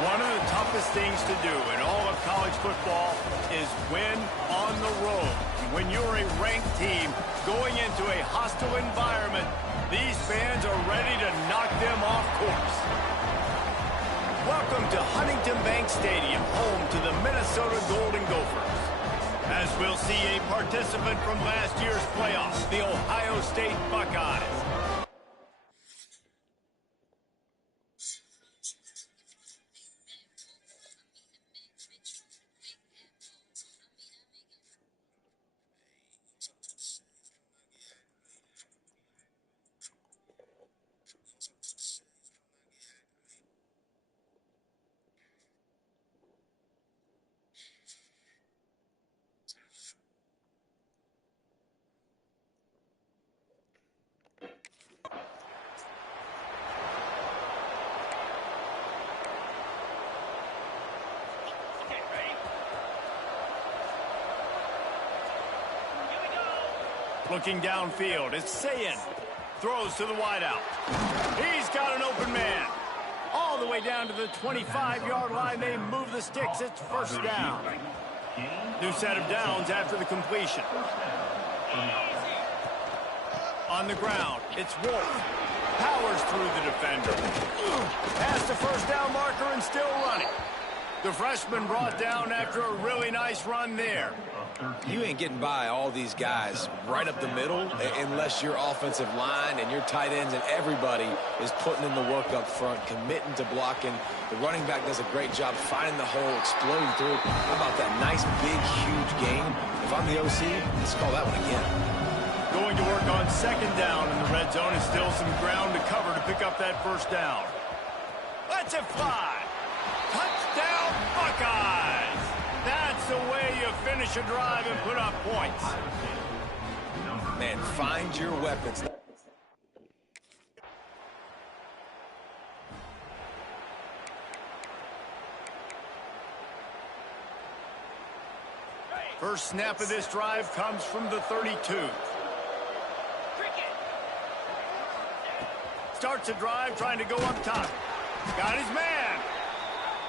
One of the toughest things to do in all of college football is win on the road. When you're a ranked team going into a hostile environment, these fans are ready to knock them off course. Welcome to Huntington Bank Stadium, home to the Minnesota Golden Gophers. As we'll see a participant from last year's playoffs, the Ohio State Buckeyes. Looking downfield, it's Sayin. Throws to the wideout. He's got an open man. All the way down to the 25-yard line. They move the sticks. It's first down. New set of downs after the completion. On the ground, it's Wolf. Powers through the defender. Past the first down marker and still running. The freshman brought down after a really nice run there. You ain't getting by all these guys right up the middle unless your offensive line and your tight ends and everybody is putting in the work up front, committing to blocking. The running back does a great job finding the hole, exploding through. How about that nice, big, huge gain? If I'm the OC, let's call that one again. Going to work on second down in the red zone, and still some ground to cover to pick up that first down. Let's it fly. Touchdown, Buckeyes! That's the way you finish a drive and put up points. Man, find your weapons. First snap of this drive comes from the 32. Starts a drive trying to go up top. Got his man.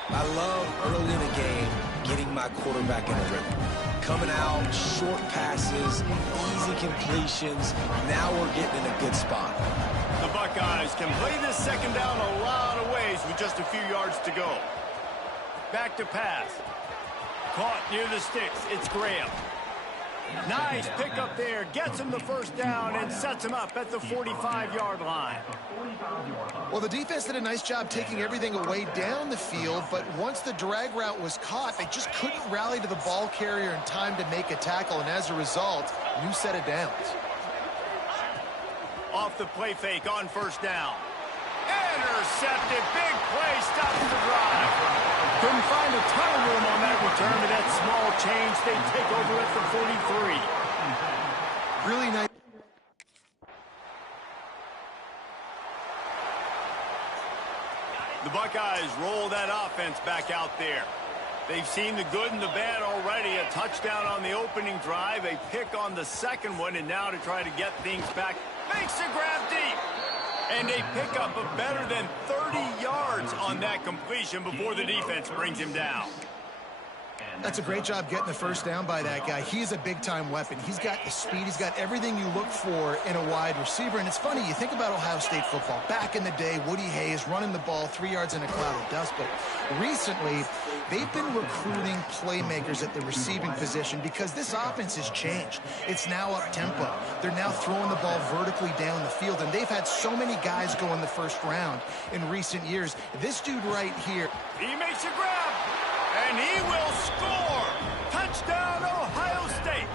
I love early in the game getting my quarterback in a rhythm. Coming out, short passes, easy completions. Now we're getting in a good spot. The Buckeyes can play this second down a lot of ways with just a few yards to go. Back to pass. Caught near the sticks. It's Graham. Nice pickup there. Gets him the first down and sets him up at the 45-yard line. Well, the defense did a nice job taking everything away down the field, but once the drag route was caught, they just couldn't rally to the ball carrier in time to make a tackle, and as a result, new set of downs. Off the play fake on first down. Intercepted. Big play. Stops the drive. Couldn't find a ton of room on that return to that small change. They take over at the 43. Really nice. The Buckeyes roll that offense back out there. They've seen the good and the bad already. A touchdown on the opening drive, a pick on the second one, and now to try to get things back. Makes a grab deep. And a pickup of better than 30 yards on that completion before the defense brings him down. That's a great job getting the first down by that guy. He's a big-time weapon. He's got the speed. He's got everything you look for in a wide receiver. And it's funny, you think about Ohio State football. Back in the day, Woody Hayes running the ball 3 yards in a cloud of dust. But recently, they've been recruiting playmakers at the receiving position because this offense has changed. It's now up-tempo. They're now throwing the ball vertically down the field. And they've had so many guys go in the first round in recent years. This dude right here. He makes a grab. And he will score! Touchdown, Ohio State!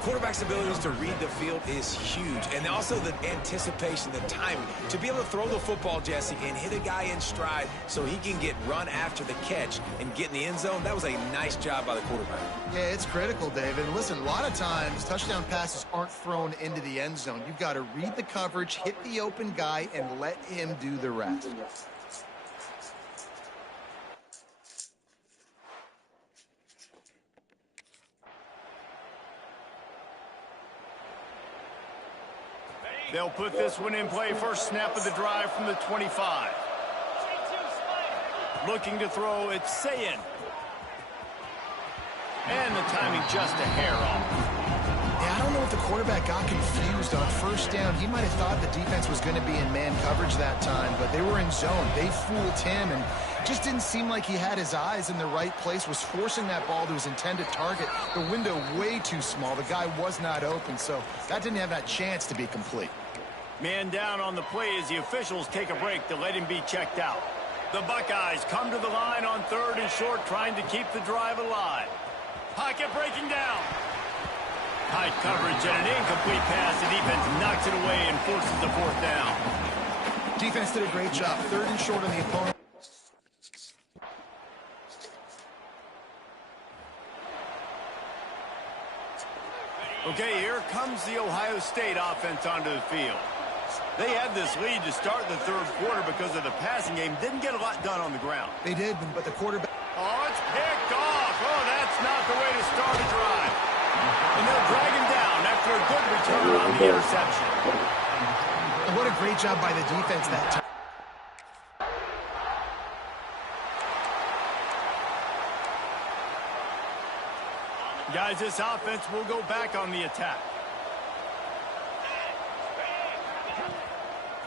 Quarterback's abilities to read the field is huge. And also the anticipation, the timing. To be able to throw the football, Jesse, and hit a guy in stride so he can get run after the catch and get in the end zone, that was a nice job by the quarterback. Yeah, it's critical, David. And listen, a lot of times, touchdown passes aren't thrown into the end zone. You've got to read the coverage, hit the open guy, and let him do the rest. They'll put this one in play. First snap of the drive from the 25. Looking to throw, it's Sayin. And the timing just a hair off. Yeah, I don't know if the quarterback got confused on first down. He might have thought the defense was going to be in man coverage that time, but they were in zone. They fooled him, and just didn't seem like he had his eyes in the right place, was forcing that ball to his intended target. The window way too small. The guy was not open, so that didn't have that chance to be complete. Man down on the play as the officials take a break to let him be checked out. The Buckeyes come to the line on 3rd and short, trying to keep the drive alive. Pocket breaking down. Tight coverage and an incomplete pass. The defense knocks it away and forces the 4th down. Defense did a great job. 3rd and short on the opponent. Okay, here comes the Ohio State offense onto the field. They had this lead to start the 3rd quarter because of the passing game. Didn't get a lot done on the ground. They did, but the quarterback... Oh, it's picked off. Oh, that's not the way to start a drive. And they'll drag him down after a good return on the interception. And what a great job by the defense that time. Guys, this offense will go back on the attack.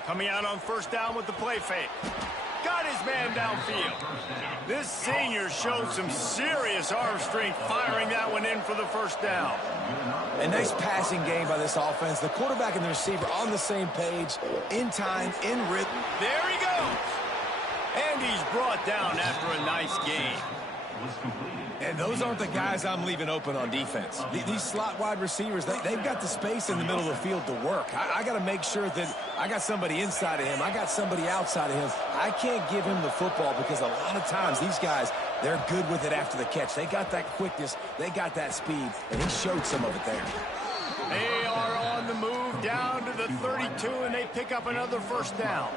Coming out on 1st down with the play fake. Got his man downfield. This senior showed some serious arm strength firing that one in for the 1st down. A nice passing game by this offense. The quarterback and the receiver on the same page, in time, in rhythm. There he goes. And he's brought down after a nice game. And those aren't the guys I'm leaving open on defense. These slot wide receivers, they've got the space in the middle of the field to work. I got to make sure that I got somebody inside of him. I got somebody outside of him. I can't give him the football because a lot of times these guys, they're good with it after the catch. They got that quickness. They got that speed. And he showed some of it there. They are on the move down to the 32, and they pick up another 1st down.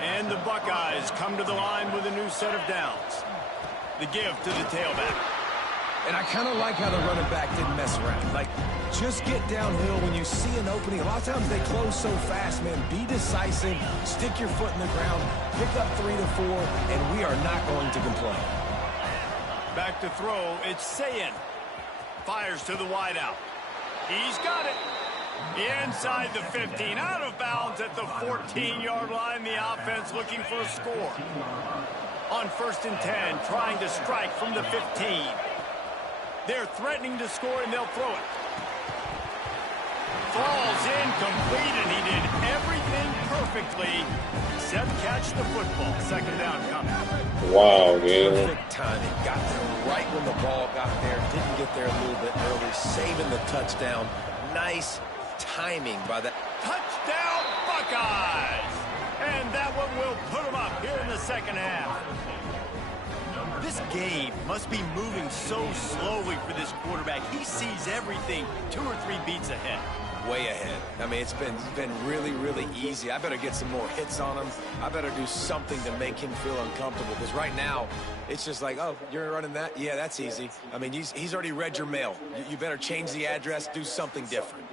And the Buckeyes come to the line with a new set of downs. The give to the tailback. And I kind of like how the running back didn't mess around. Like, just get downhill when you see an opening. A lot of times they close so fast, man. Be decisive. Stick your foot in the ground. Pick up 3 to 4, and we are not going to complain. Back to throw. It's Sayin. Fires to the wideout. He's got it. Inside the 15. Out of bounds at the 14-yard line. The offense looking for a score. On 1st and 10, trying to strike from the 15. They're threatening to score, and they'll throw it. Falls incomplete, and he did everything perfectly except catch the football. 2nd down coming. Wow, man. Perfect timing. Got there right when the ball got there. Didn't get there a little bit early. Saving the touchdown. Nice timing by that. Touchdown, Buckeyes! And that one will put them up here in the 2nd half. This game must be moving so slowly for this quarterback. He sees everything 2 or 3 beats ahead. Way ahead. I mean, it's been really, really easy. I better get some more hits on him. I better do something to make him feel uncomfortable. Because right now, it's just like, oh, you're running that? Yeah, that's easy. I mean, he's already read your mail. You better change the address, do something different.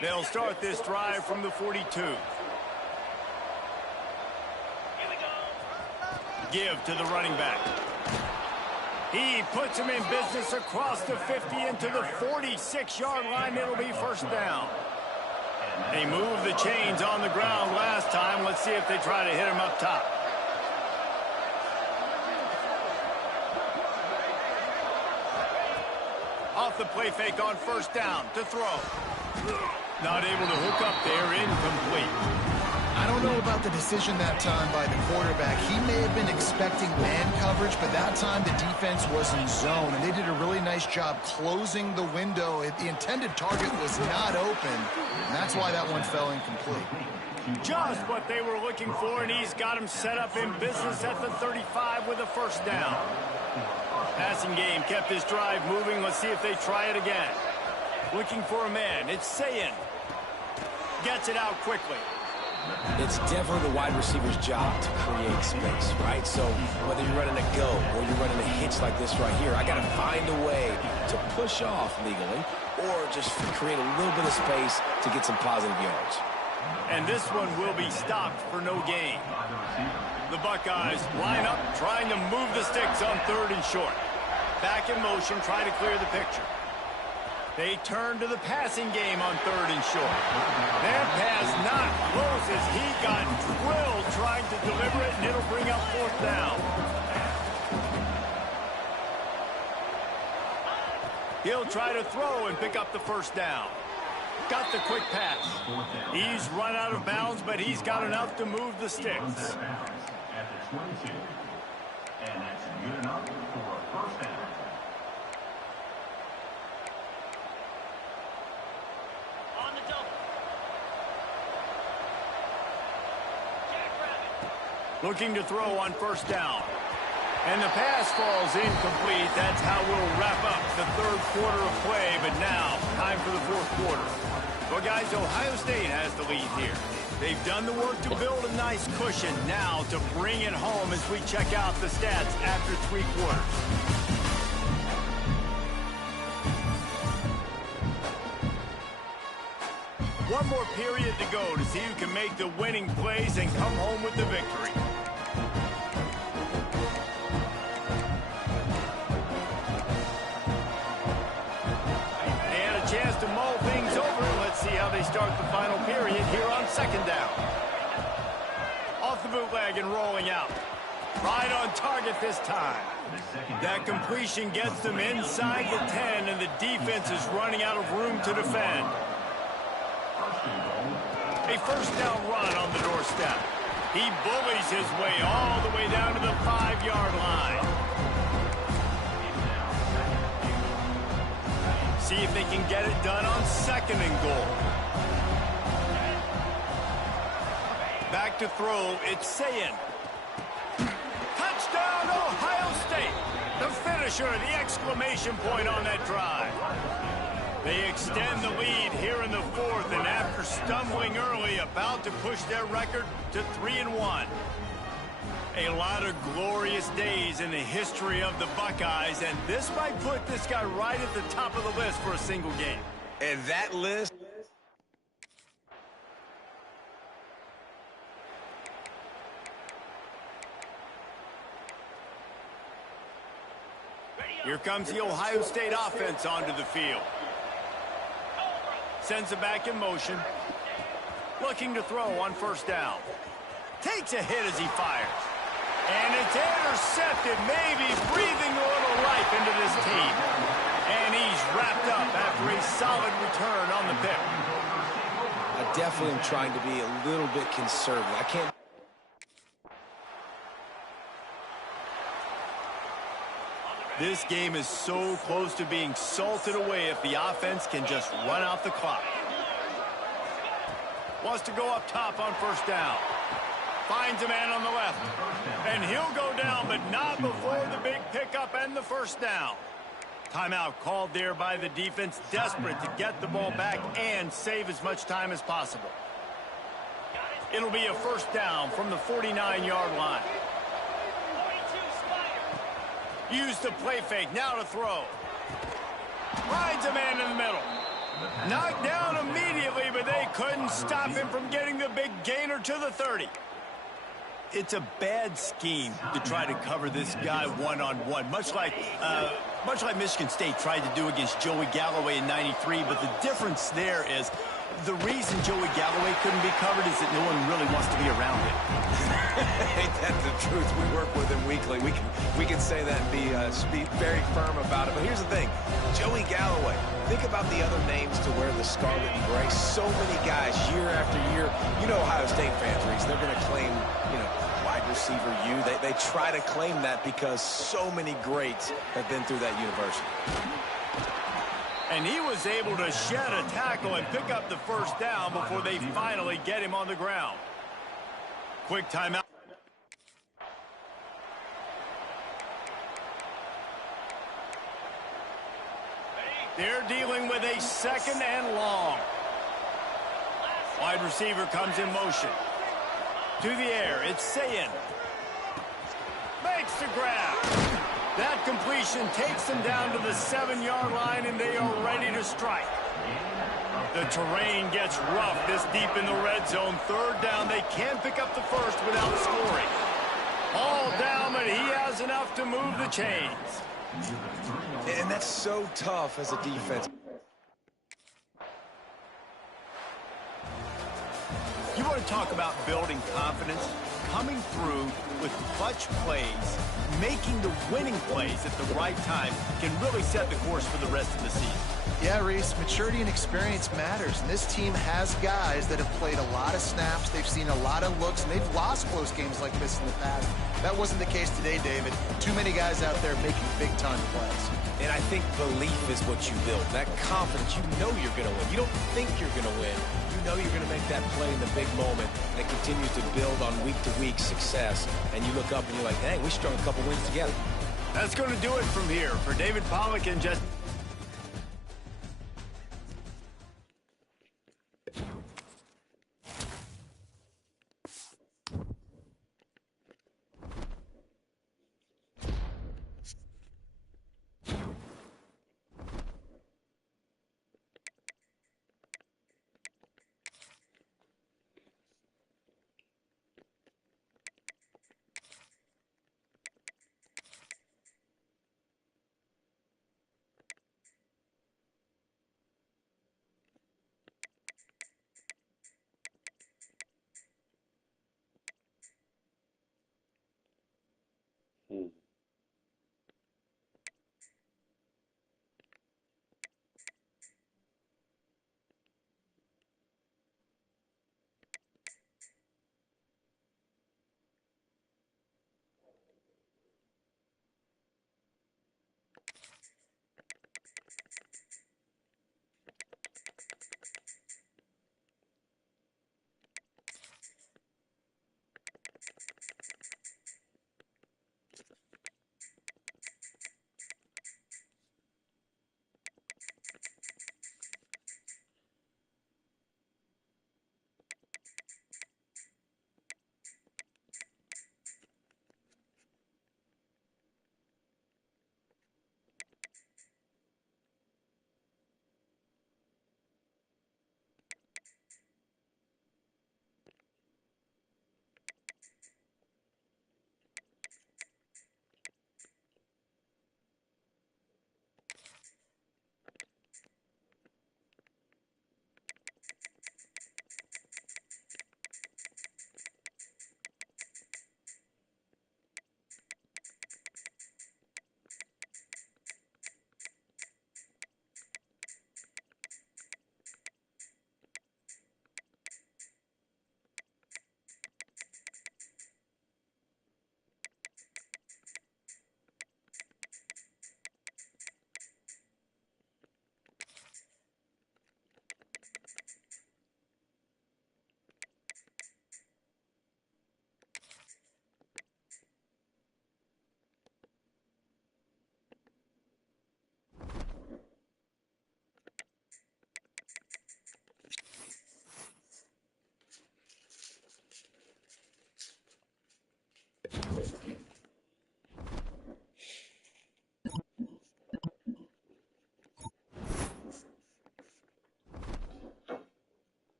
They'll start this drive from the 42. Give to the running back. He puts him in business across the 50 into the 46-yard line. It'll be 1st down. They moved the chains on the ground last time. Let's see if they try to hit him up top. Off the play fake on 1st down to throw. Not able to hook up there, incomplete. I don't know about the decision that time by the quarterback. He may have been expecting man coverage, but that time the defense was in zone, and they did a really nice job closing the window. The intended target was not open, and that's why that one fell incomplete. Just what they were looking for, and he's got him set up in business at the 35 with a 1st down. Passing game kept this drive moving. Let's see if they try it again. Looking for a man. It's Sayin. Gets it out quickly. It's definitely the wide receiver's job to create space, right? So whether you're running a go or you're running a hitch like this right here, I got to find a way to push off legally or just create a little bit of space to get some positive yards. And this one will be stopped for no gain. The Buckeyes line up, trying to move the sticks on 3rd and short. Back in motion, try to clear the picture. They turn to the passing game on 3rd and short. Their pass not close as he got drilled trying to deliver it, and it'll bring up 4th down. He'll try to throw and pick up the 1st down. Got the quick pass. He's run out of bounds, but he's got enough to move the sticks. At the 22. And that's good enough for a 1st down. On the double. Jackrabbit. Looking to throw on 1st down. And the pass falls incomplete. That's how we'll wrap up the 3rd quarter of play. But now, time for the 4th quarter. Well, guys, Ohio State has the lead here. They've done the work to build a nice cushion. Now to bring it home as we check out the stats after 3 quarters. One more period to go to see who can make the winning plays and come home with the victory. Chance to mull things over. Let's see how they start the final period here on 2nd down. Off the bootleg and rolling out. Right on target this time. That completion gets them inside the 10, and the defense is running out of room to defend. A 1st down run on the doorstep. He bullies his way all the way down to the 5-yard line. See if they can get it done on 2nd and goal. Back to throw, it's Sayin. Touchdown, Ohio State. The finisher, the exclamation point on that drive. They extend the lead here in the 4th, and after stumbling early, about to push their record to 3-1. A lot of glorious days in the history of the Buckeyes, and this might put this guy right at the top of the list for a single game. And that list... Here comes the Ohio State offense onto the field. Sends it back in motion. Looking to throw on 1st down. Takes a hit as he fires. And it's intercepted, maybe breathing a little life into this team. And he's wrapped up after a solid return on the pick. I definitely am trying to be a little bit conservative. I can't... This game is so close to being salted away if the offense can just run out the clock. Wants to go up top on 1st down. Finds a man on the left. And he'll go down, but not before the big pickup and the 1st down. Timeout called there by the defense, desperate to get the ball back and save as much time as possible. It'll be a 1st down from the 49-yard line. Use the play fake, now to throw. Finds a man in the middle. Knocked down immediately, but they couldn't stop him from getting the big gainer to the 30. It's a bad scheme to try to cover this guy one-on-one, much like Michigan State tried to do against Joey Galloway in '93, but the difference there is the reason Joey Galloway couldn't be covered is that no one really wants to be around him. Ain't that the truth? We work with him weekly. We can say that and be very firm about it. But here's the thing. Joey Galloway, think about the other names to wear the scarlet and gray. So many guys year after year. You know Ohio State fans, Reese, they're going to claim, wide receiver U. They try to claim that because so many greats have been through that university. And he was able to shed a tackle and pick up the 1st down before they finally get him on the ground. Quick timeout. They're dealing with a 2nd and long. Wide receiver comes in motion. To the air, it's Sayin. Makes the grab. That completion takes them down to the 7-yard line, and they are ready to strike. The terrain gets rough this deep in the red zone. Third down, they can pick up the first without scoring. All down, but he has enough to move the chains. And that's so tough as a defense. You want to talk about building confidence? Coming through with clutch plays, making the winning plays at the right time can really set the course for the rest of the season. Yeah, Reese, maturity and experience matters, and this team has guys that have played a lot of snaps, they've seen a lot of looks, and they've lost close games like this in the past. That wasn't the case today, David. Too many guys out there making big-time plays. And I think belief is what you build. That confidence, you know you're going to win. You don't think you're going to win. You know you're going to make that play in the big moment, and it continues to build on week-to-week success. And you look up and you're like, hey, we strung a couple wins together. That's going to do it from here. For David Pollack and Jesse.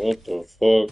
What the fuck?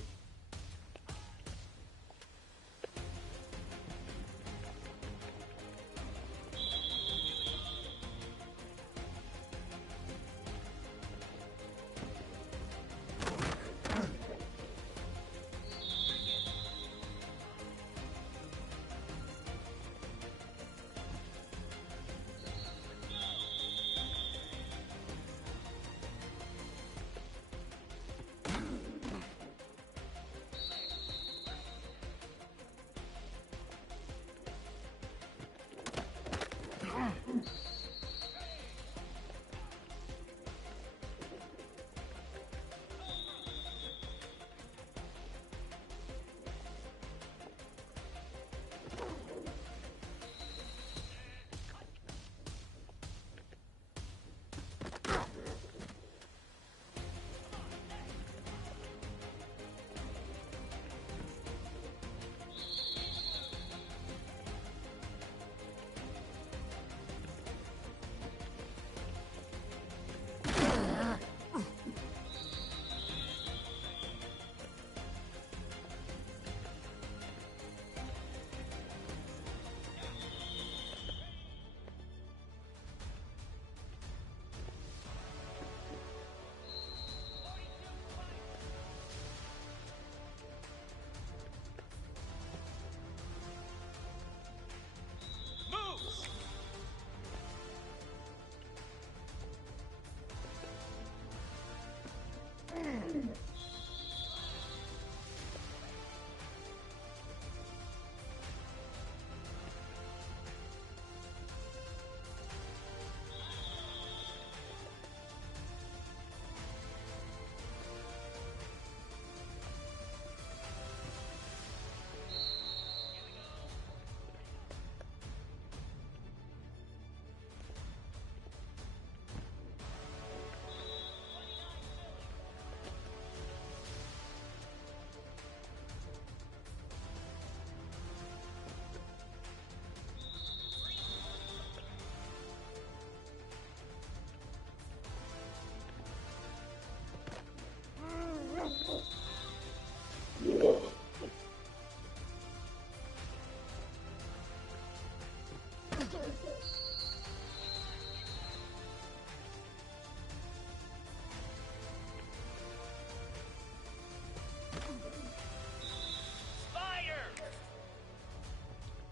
Fire!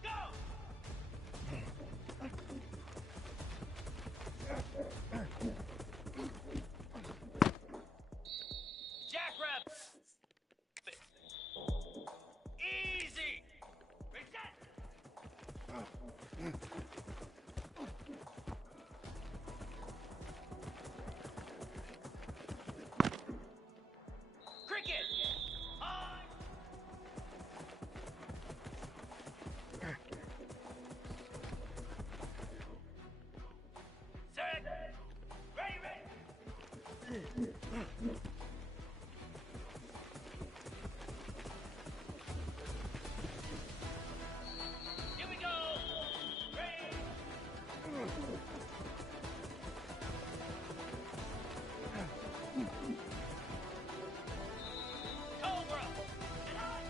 Go! Jackrabbit! Easy! Reset! Cricket! On! Set! Ready, ready! Here we go! Ready! Cobra! And on!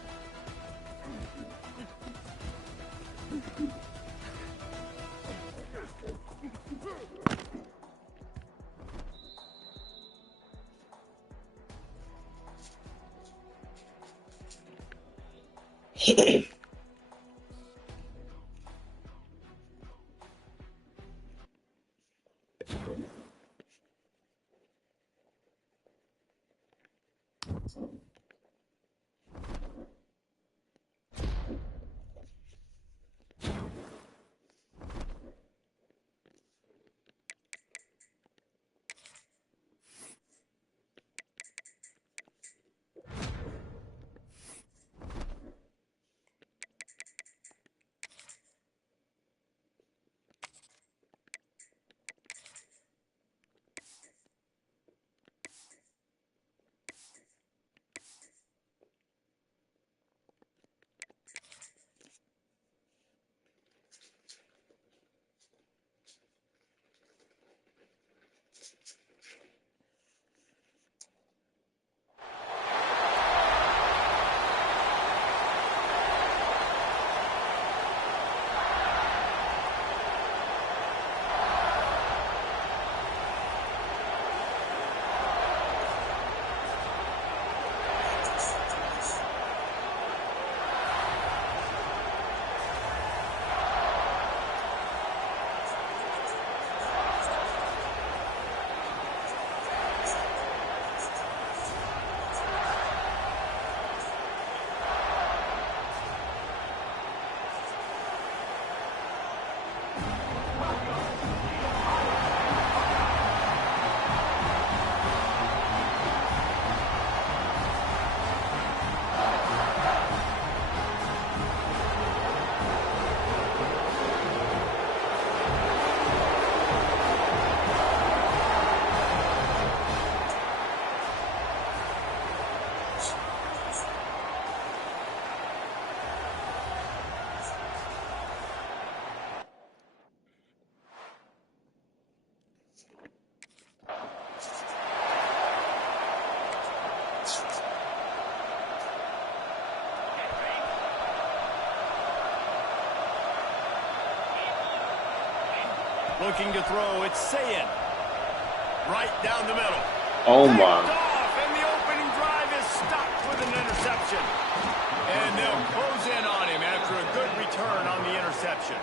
Looking to throw, it's Sayin. Right down the middle. Oh Picked my. off, and the opening drive is stopped with an interception. And they'll close in on him after a good return on the interception.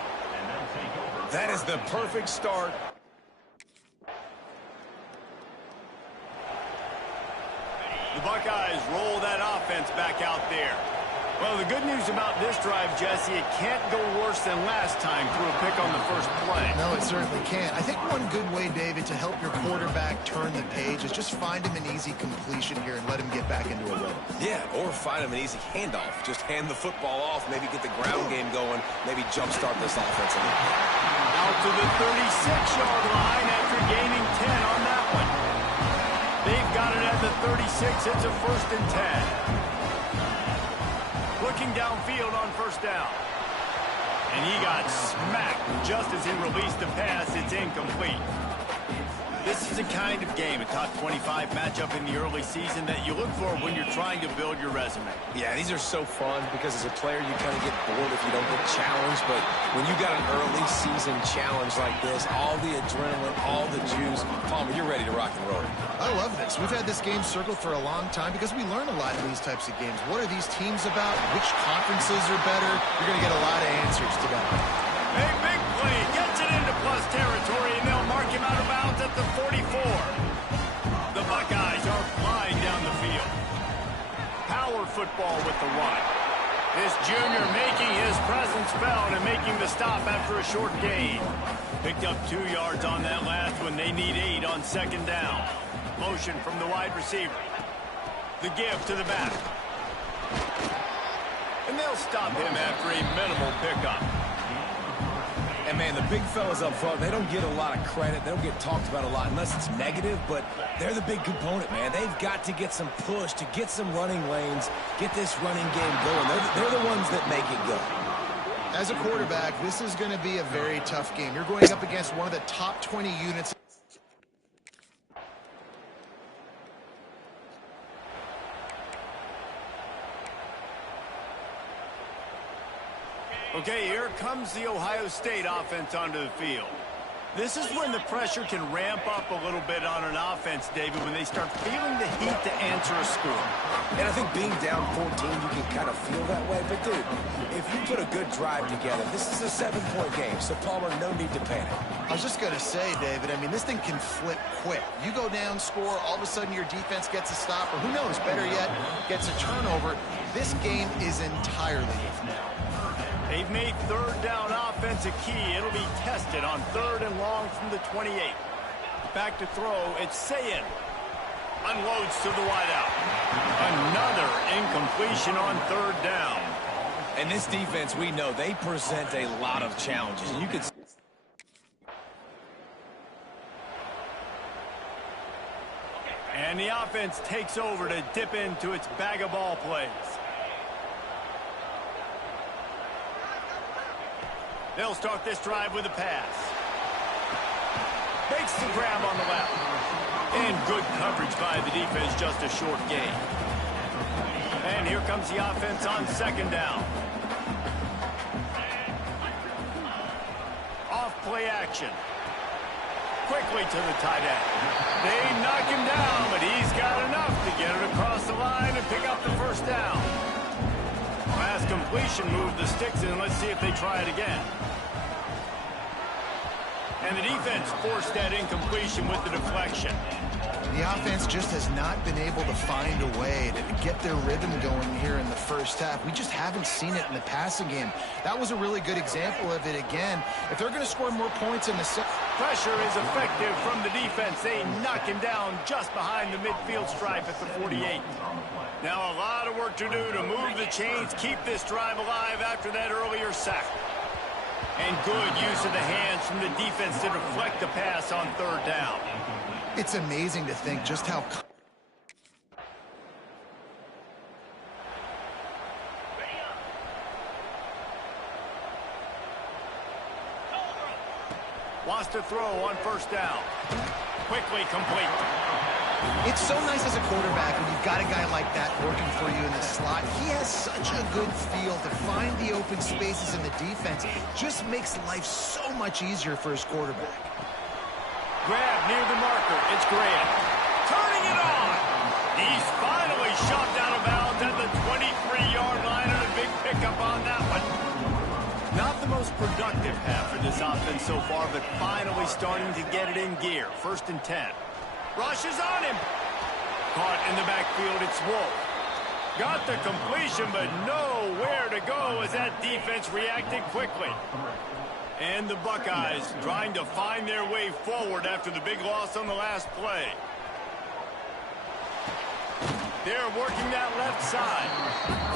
That is the perfect start. The Buckeyes roll that offense back out there. Well, the good news about this drive, Jesse, it can't go worse than last time through a pick on the first play. No, it certainly can't. I think one good way, David, to help your quarterback turn the page is just find him an easy completion here and let him get back into a rhythm. Yeah, or find him an easy handoff. Just hand the football off, maybe get the ground game going, maybe jumpstart this offense a little bit. Out to the 36-yard line after gaining 10 on that one. They've got it at the 36. It's a 1st and 10. Looking downfield on first down. And he got smacked just as he released the pass. It's incomplete. This is a kind of game, a top 25 matchup in the early season that you look for when you're trying to build your resume. Yeah, these are so fun because as a player you kind of get bored if you don't get challenged, but when you got an early season challenge like this, all the adrenaline, all the juice, Palmer, you're ready to rock and roll. I love this. We've had this game circled for a long time because we learn a lot in these types of games. What are these teams about? Which conferences are better? You're going to get a lot of answers to that. A big play gets it into plus territory, and they'll mark him out of bounds at the 44. The Buckeyes are flying down the field. Power football with the run. This junior making his presence felt and making the stop after a short gain. Picked up 2 yards on that last one. They need 8 on 2nd down. Motion from the wide receiver. The give to the back. And they'll stop him after a minimal pickup. And, man, the big fellas up front, they don't get a lot of credit. They don't get talked about a lot unless it's negative, but they're the big component, man. They've got to get some push, to get some running lanes, get this running game going. They're the ones that make it go. As a quarterback, this is going to be a very tough game. You're going up against one of the top 20 units. Okay, here comes the Ohio State offense onto the field. This is when the pressure can ramp up a little bit on an offense, David, when they start feeling the heat to answer a score. And I think being down 14, you can kind of feel that way. But, dude, if you put a good drive together, this is a 7-point game, so, Palmer, no need to panic. I was just going to say, David, I mean, this thing can flip quick. You go down, score, all of a sudden your defense gets a stop, or who knows, better yet, gets a turnover. This game is entirely different. They've made 3rd down offense a key. It'll be tested on 3rd and long from the 28. Back to throw, it's Sayin. Unloads to the wideout. Another incompletion on 3rd down. And this defense, we know, they present a lot of challenges. And you could. And the offense takes over to dip into its bag of ball plays. They'll start this drive with a pass. Makes the grab on the left. And good coverage by the defense, just a short gain. And here comes the offense on 2nd down. Off play action. Quickly to the tight end. They knock him down, but he's got enough to get it across the line and pick up the 1st down. Last completion moved the sticks in. Let's see if they try it again. And the defense forced that incompletion with the deflection. The offense just has not been able to find a way to get their rhythm going here in the first half. We just haven't seen it in the passing game. That was a really good example of it again. If they're going to score more points in the second. Pressure is effective from the defense. They knock him down just behind the midfield stripe at the 48. Now a lot of work to do to move the chains, keep this drive alive after that earlier sack. And good use of the hands from the defense to deflect the pass on 3rd down. It's amazing to think just how... Wants to throw on 1st down. Quickly complete. It's so nice as a quarterback when you've got a guy like that working for you in the slot. He has such a good feel to find the open spaces in the defense. Just makes life so much easier for his quarterback. Grab near the marker. It's Graham. Turning it on. He's finally shoved out of bounds at the 23-yard line, and a big pickup on that one. Not the most productive half for this offense so far, but finally starting to get it in gear. 1st and 10. Rush is on him. Caught in the backfield, it's Wolf. Got the completion, but nowhere to go as that defense reacted quickly. And the Buckeyes trying to find their way forward after the big loss on the last play. They're working that left side.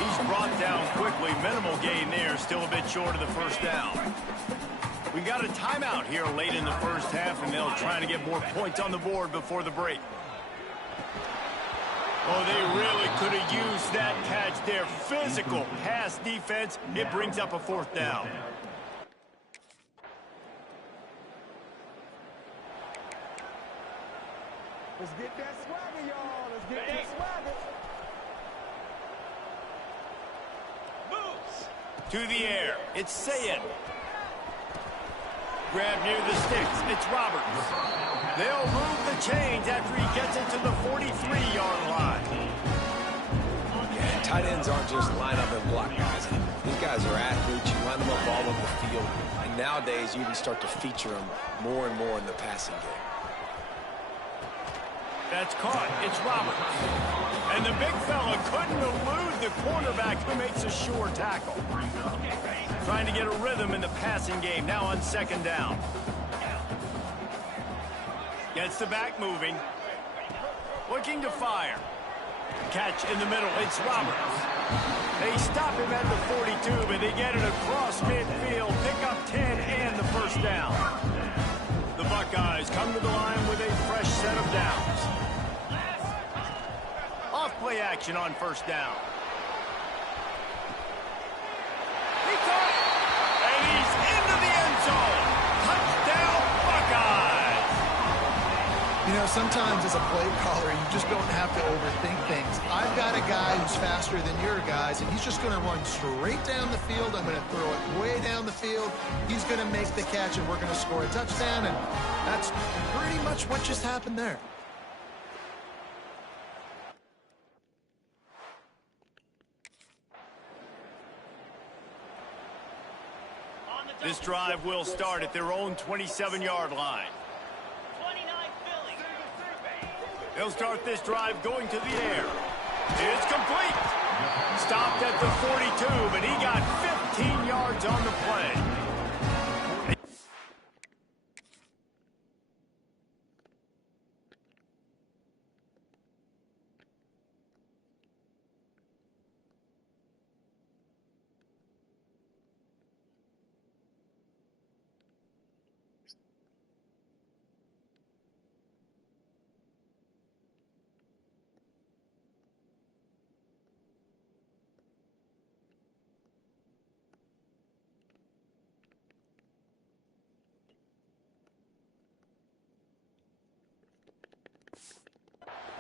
He's brought down quickly. Minimal gain there, still a bit short of the first down. We got a timeout here late in the first half, and they'll try to get more points on the board before the break. Oh, they really could have used that catch there. Physical pass defense. It brings up a 4th down. Let's get that swagger, y'all. Let's get that swagger. Moves. To the air. It's Sayin. Grab near the sticks. It's Roberts. They'll move the chains after he gets it to the 43-yard line. Yeah, and tight ends aren't just line up and block guys. These guys are athletes. You line them up all over the field. And nowadays, you even start to feature them more and more in the passing game. That's caught. It's Roberts. And the big fella couldn't elude the cornerback who makes a sure tackle. Trying to get a rhythm in the passing game. Now on 2nd down. Gets the back moving. Looking to fire. Catch in the middle. It's Roberts. They stop him at the 42, but they get it across midfield. Pick up 10 and the first down. The Buckeyes come to the line with a fresh set of downs. Off-play action on 1st down. He caught it, and he's into the end zone. Touchdown, Buckeyes! You know, sometimes as a play caller, you just don't have to overthink things. I've got a guy who's faster than your guys, and he's just going to run straight down the field. I'm going to throw it way down the field. He's going to make the catch, and we're going to score a touchdown, and that's pretty much what just happened there. This drive will start at their own 27-yard line. 29 Philly. They'll start this drive going to the air. It's complete. Stopped at the 42, but he got 15 yards on the play.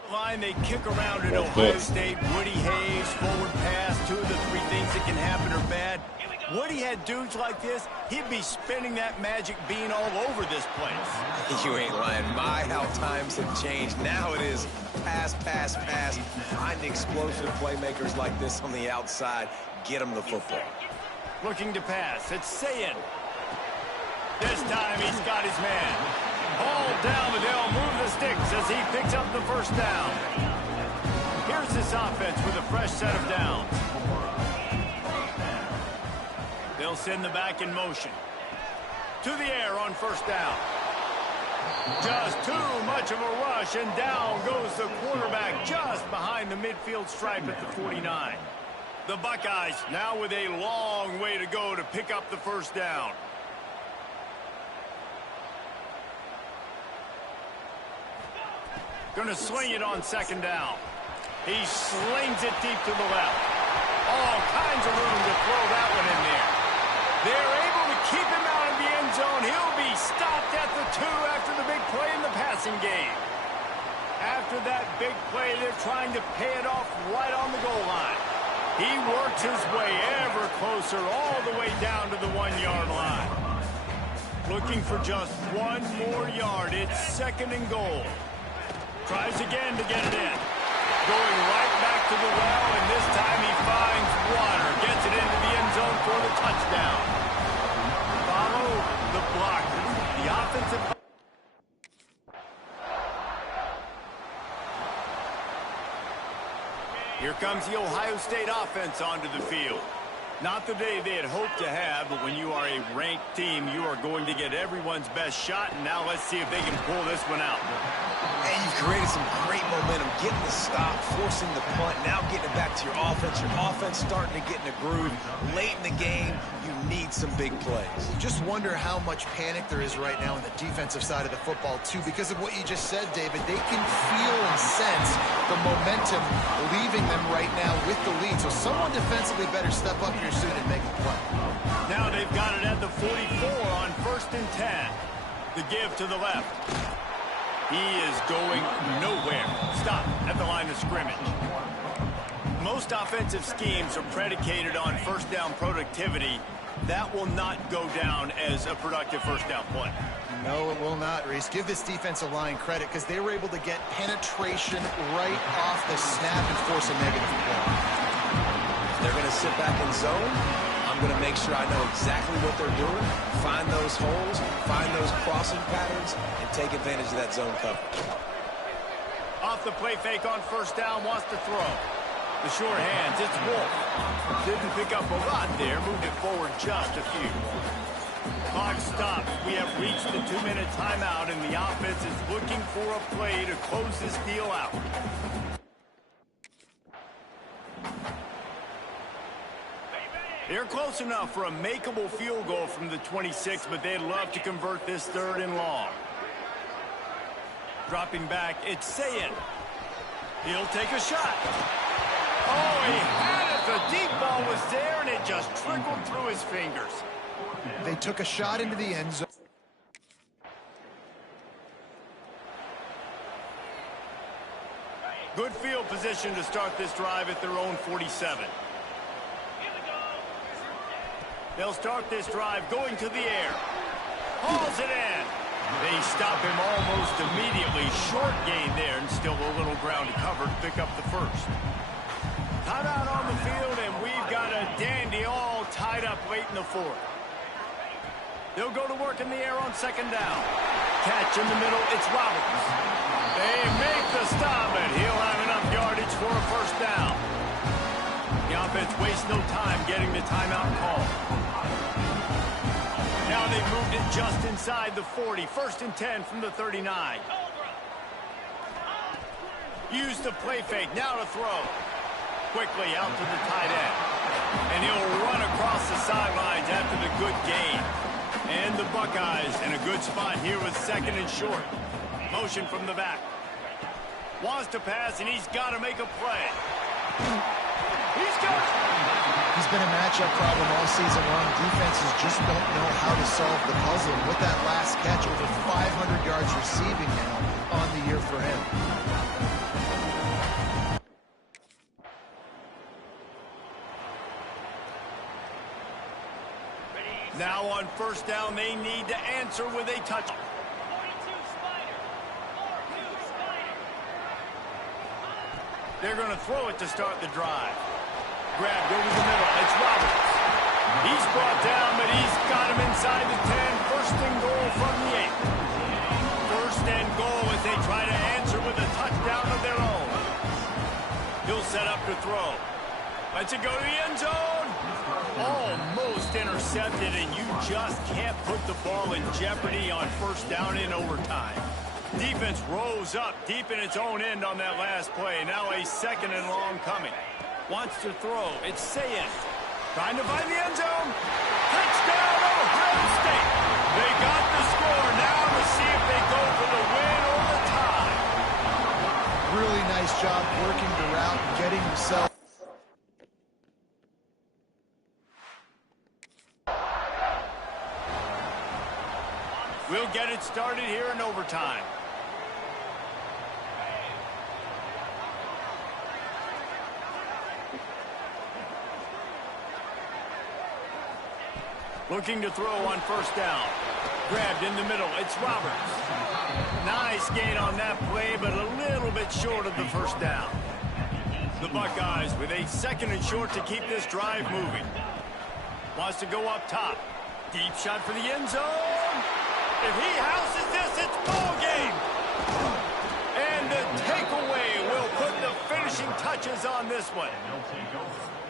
Line they kick around at Ohio State. Woody Hayes, forward pass, 2 of the 3 things that can happen are bad. Woody had dudes like this, he'd be spinning that magic bean all over this place. You ain't lying. My, how times have changed. Now it is pass, pass, pass. Find explosive playmakers like this on the outside. Get them the football. Looking to pass. It's Sayin. This time he's got his man. Ball down, but they'll move the sticks as he picks up the first down. Here's this offense with a fresh set of downs. They'll send the back in motion. To the air on 1st down. Just too much of a rush, and down goes the quarterback just behind the midfield stripe at the 49. The Buckeyes now with a long way to go to pick up the first down. Going to sling it on 2nd down. He slings it deep to the left. All kinds of room to throw that one in there. They're able to keep him out of the end zone. He'll be stopped at the 2 after the big play in the passing game. After that big play, they're trying to pay it off right on the goal line. He works his way ever closer all the way down to the 1-yard line. Looking for just one more yard. It's second and goal. Tries again to get it in. Going right back to the well, and this time he finds water. Gets it into the end zone for the touchdown. Follow the blockers. The offensive... Here comes the Ohio State offense onto the field. Not the day they had hoped to have, but when you are a ranked team, you are going to get everyone's best shot, and now let's see if they can pull this one out. And you've created some great momentum, getting the stop, forcing the punt, now getting it back to your offense. Your offense starting to get in a groove. Late in the game, you need some big plays. Just wonder how much panic there is right now on the defensive side of the football, too, because of what you just said, David. They can feel and sense the momentum leaving them right now with the lead. So someone defensively better step up here soon and make a play. Now they've got it at the 44 on 1st and 10. The give to the left. He is going nowhere. Stop at the line of scrimmage. Most offensive schemes are predicated on first down productivity. That will not go down as a productive first down play. No, it will not, Reese. Give this defensive line credit because they were able to get penetration right off the snap and force a negative play. They're going to sit back in zone. I'm going to make sure I know exactly what they're doing, find those holes, find those crossing patterns, and take advantage of that zone coverage. Off the play fake on 1st down, wants to throw. The short hands, it's Wolf. Didn't pick up a lot there, moved it forward just a few. Clock stops. We have reached the 2-minute timeout, and the offense is looking for a play to close this deal out. They're close enough for a makeable field goal from the 26, but they'd love to convert this 3rd and long. Dropping back, it's Sayin. He'll take a shot. Oh, he had it. The deep ball was there, and it just trickled through his fingers. They took a shot into the end zone. Good field position to start this drive at their own 47. They'll start this drive going to the air. Hauls it in. They stop him almost immediately. Short gain there, and still a little ground to cover to pick up the first. Timeout on the field, and we've got a dandy all tied up late in the 4th. They'll go to work in the air on 2nd down. Catch in the middle, it's Roberts. They make the stop, and he'll have enough yardage for a 1st down. The offense wastes no time getting the timeout call. Now they've moved it just inside the 40. 1st and 10 from the 39. Use the play fake. Now to throw. Quickly out to the tight end. And he'll run across the sidelines after the good gain. And the Buckeyes in a good spot here with 2nd and short. Motion from the back. Wants to pass, and he's got to make a play. He's got it. He's been a matchup problem all season long. Defenses just don't know how to solve the puzzle. And with that last catch, over 500 yards receiving now on the year for him. Now on 1st down, they need to answer with a touch. They're going to throw it to start the drive. Grabbed over the middle. It's Roberts. He's brought down, but he's got him inside the 10. 1st and goal from the 8. 1st and goal as they try to answer with a touchdown of their own. He'll set up to throw. Lets it go to the end zone. Almost intercepted, and you just can't put the ball in jeopardy on 1st down in overtime. Defense rose up deep in its own end on that last play. Now a 2nd and long coming. Wants to throw. It's Sayin. Trying to find the end zone. Touchdown, Ohio State. They got the score. Now to see if they go for the win or the tie. Really nice job working the route and getting himself. We'll get it started here in overtime. Looking to throw on first down. Grabbed in the middle. It's Roberts. Nice gain on that play, but a little bit short of the first down. The Buckeyes with a 2nd and short to keep this drive moving. Wants to go up top. Deep shot for the end zone. If he houses this, it's ball game. And the takeaway will put the finishing touches on this one.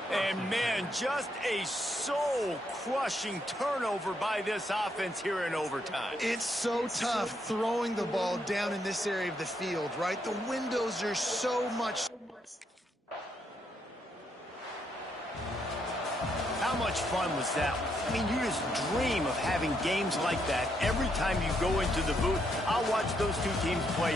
And, man, just a soul-crushing turnover by this offense here in overtime. It's so tough throwing the ball down in this area of the field, right? The windows are so much. How much fun was that? I mean, you just dream of having games like that every time you go into the booth. I'll watch those two teams play.